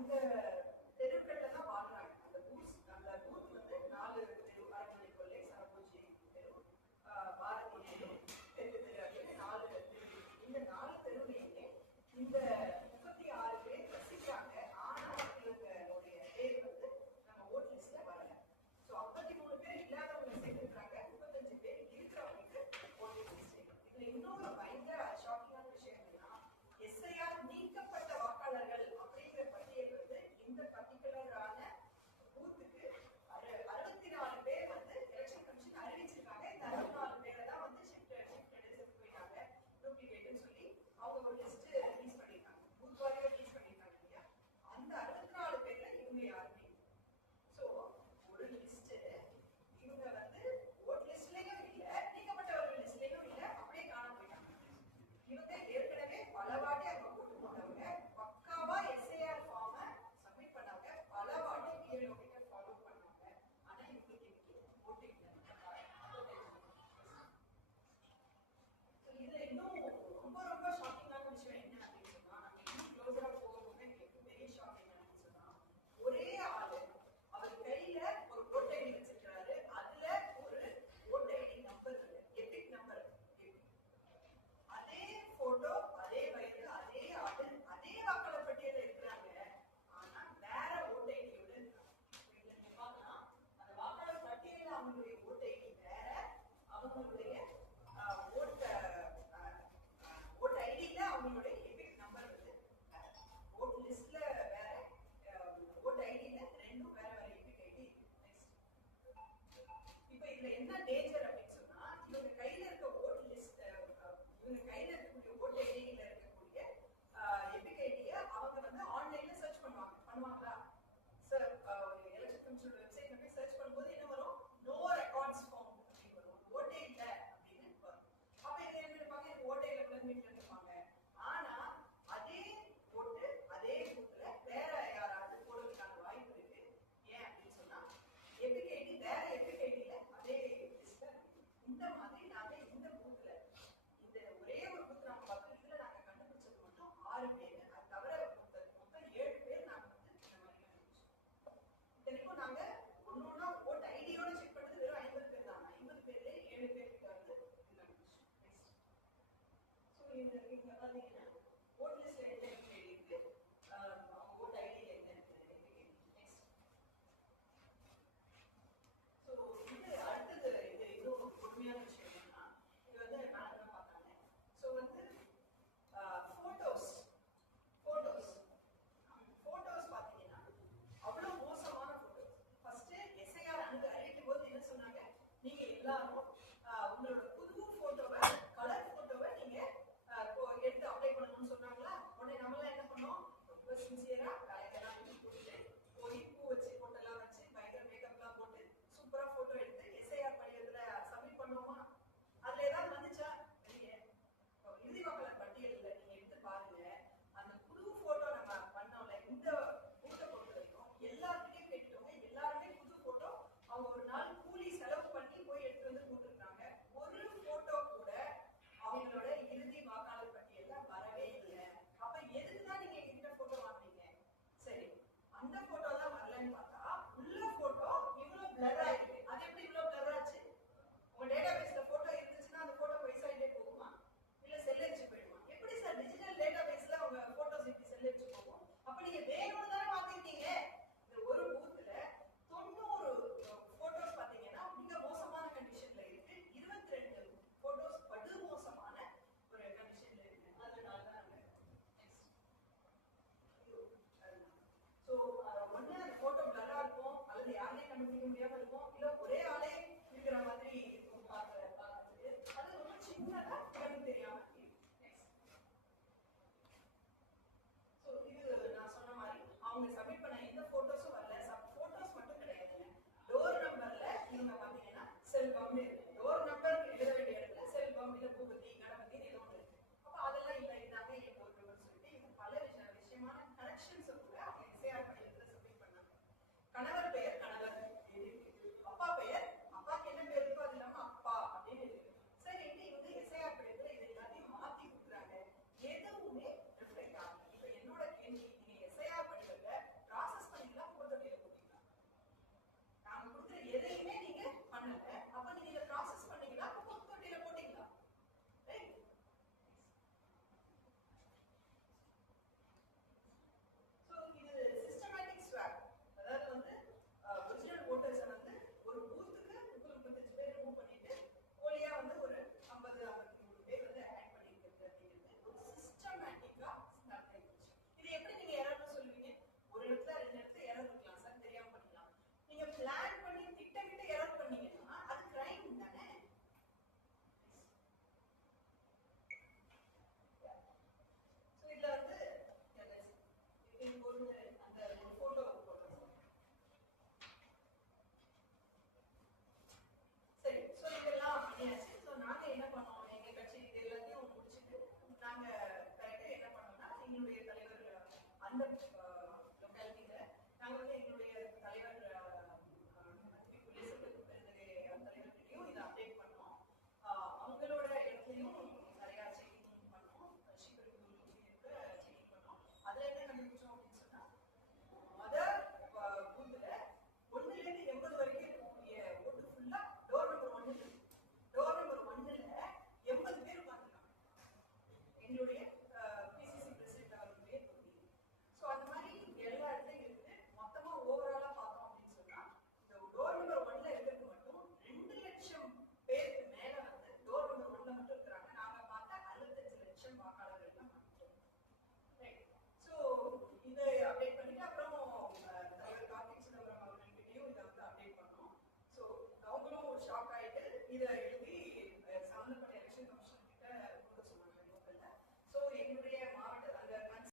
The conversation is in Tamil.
அந்த தெருக்கள்ல தான் வாழ்றாங்க. அந்த பூத் வந்து 4 தெரு, அரண்மனை கொள்ளை, சரபோஜி தெரு, பாரதி தெரு, தெற்கு தெரு அப்படின்னு 4 தெரு. இந்த 4 தெருவுலையுமே இந்த 36 பேர் வசிக்கிறாங்க. ஆனா இவங்களுடைய பேர் வந்து நம்ம ஓட் லிஸ்ட்ல வரல. ஸோ 53 பேர் இல்லாதவங்க சேர்த்துருக்காங்க, 35 பேர் இருக்கிறவங்களுக்கு ஓட் லிஸ்ட். இதுல இன்னொரு பயங்கர ஷாக்கிங்கான விஷயம் என்னன்னா, எஸ்ஐஆர் நீக்கப்பட்ட வாக்காளர்கள் அப்படிங்கிற பட்டியல் வந்து இந்த பர்டிகுலரான பூத்துக்கு 64 பேர் வந்து எலெக்ஷன் கமிஷன் அறிவிச்சிருக்காங்க. இந்த 64 பேரை தான் வந்து ஷிஃப்ட் போயிட்டாங்க, டூப்ளிகேட்னு சொல்லி அவங்க ஒரு லிஸ்ட் ரிலீஸ் பண்ணிருக்காங்க, பூத் வாரியா ரிலீஸ் பண்ணிருக்காங்க இல்லையா. அந்த 64 பேர்ல இவங்க யாருமே. ஸோ ஒரு லிஸ்ட் இவங்க வந்து ஓட் லிஸ்ட்லயும் இல்ல, நீக்கப்பட்டவர்கள் லிஸ்ட்லயும் இல்ல, அப்படியே காணாம போயிட்டாங்க. இவங்க ஏற்கனவே பல வாட்டி அவங்க ஓட்டு போட்டவங்க, பக்காவா எஸ்ஐஆர் ஃபார்ம சப்மிட் பண்ணவங்க, பல வாட்டி பிஎல்ஓ கிட்ட ஃபாலோ பண்ணாங்க. ஆனா இவங்களுக்கு இன்னைக்கு ஓட்டு இல்லை. இதுல இன்னும் ரொம்ப ரொம்ப ஷாக்கிங்கான விஷயம் என்ன அப்படின்னு சொன்னா, நம்ம இன்னும் க்ளோஸரா போகும்போது எனக்கு பெரிய ஷாக்கிங் அப்படின்னு சொன்னா, ஒரே ஆளு அவர் கையில ஒரு ஓட் ஐடி வச்சிருக்காரு, அதுல ஒரு ஓட் ஐடி நம்பர் இருக்கு, எபிக் நம்பர். அதே போட்டோ, அதே வயது, அதே ஆளு, அதே வாக்காளர் பட்டியல இருக்கிறாங்க. ஆனா வேற ஓட் ஐடியோட நீங்க பார்க்கலாம், அந்த வாக்காளர் பட்டியல அவங்களுடைய ஓட் ஐடி வேற, அவங்களுடைய ஓட் ஐடியில அவங்களுடைய எபிக் நம்பர் வந்து ஓட் லிஸ்ட்ல வேற, ஓட் ஐடியில ரெண்டும் வேற வேற எபிக் ஐடி. இப்ப இதுல என்ன டேஞ்சர் அப்படின்னு சொன்னா, இவங்க கையில இருக்க ஓட் லிஸ்ட், இவங்க கையில இருக்கக்கூடிய ஓட் ஐடியில இருக்கக்கூடிய எபிக் ஐடியை அவங்க வந்து ஆன்லைன்ல சர்ச் பண்ணுவாங்களா சார்? எலெக்ஷன் கமிஷனோட வெப்சைட்ல போய் சர்ச் பண்ணும்போது என்ன வரும்? நோ ரெக்கார்ட்ஸ் ஃபவுண்ட் அப்படின்னு வரும், ஓட்டே இல்ல அப்படின்னு வரும். அப்ப இதுல என்ன இருப்பாங்க? இது ஓட்டே இல்ல பிளம்பிட்ல இருப்பாங்க. ஆனா அதே ஓட்டு அதே பூத்துல வேற யாராவது போடுறதுக்கான வாய்ப்பு இருக்கு. ஏன் அப்படின்னு சொன்னா, எபிக் ஐடி வேற எபிக் ஐடியில அதே லிஸ்ட்ல இந்த மாதிரி நாங்க இந்த பூத்துல, இந்த ஒரே ஒரு பூத் நாங்க பார்த்தோம், இதுல நாங்க கண்டுபிடிச்சது மட்டும் 6 பேர். அது தவிர மொத்தம் 7 பேர் நாங்க வந்து இந்த மாதிரி கண்டுபிடிச்சோம். இத்தனைக்கும் நாங்க ஒன்னொன்னா ஓட் ஐடியோட செக் பண்ணது வெறும் 50 பேர் தான். 50 பேர்ல 7 பேர் கிட்ட வந்து கண்டுபிடிச்சோம். நெக்ஸ்ட். ஸோ இங்க பாத்தீங்கன்னா ஓட் லிஸ்ட்ல என்ன ஐடி இருக்கு, அவங்க ஓட் ஐடியில என்ன இருக்கு. நெக்ஸ்ட். ஸோ இது அடுத்தது, இது இன்னும் கொடுமையான விஷயம் என்னன்னா, இது வந்து நான் என்ன பார்த்தாங்க. ஸோ வந்து போட்டோஸ் பார்த்தீங்கன்னா அவ்வளோ மோசமான போட்டோஸ். ஃபர்ஸ்ட் எஸ்ஐஆர் அறிவிக்கும் போது என்ன சொன்னாங்க, நீங்க எல்லாரும் உங்களோட புது போட்டோவை, கலர் போட்டோவை நீங்க எடுத்து அப்ளை பண்ணணும் அந்த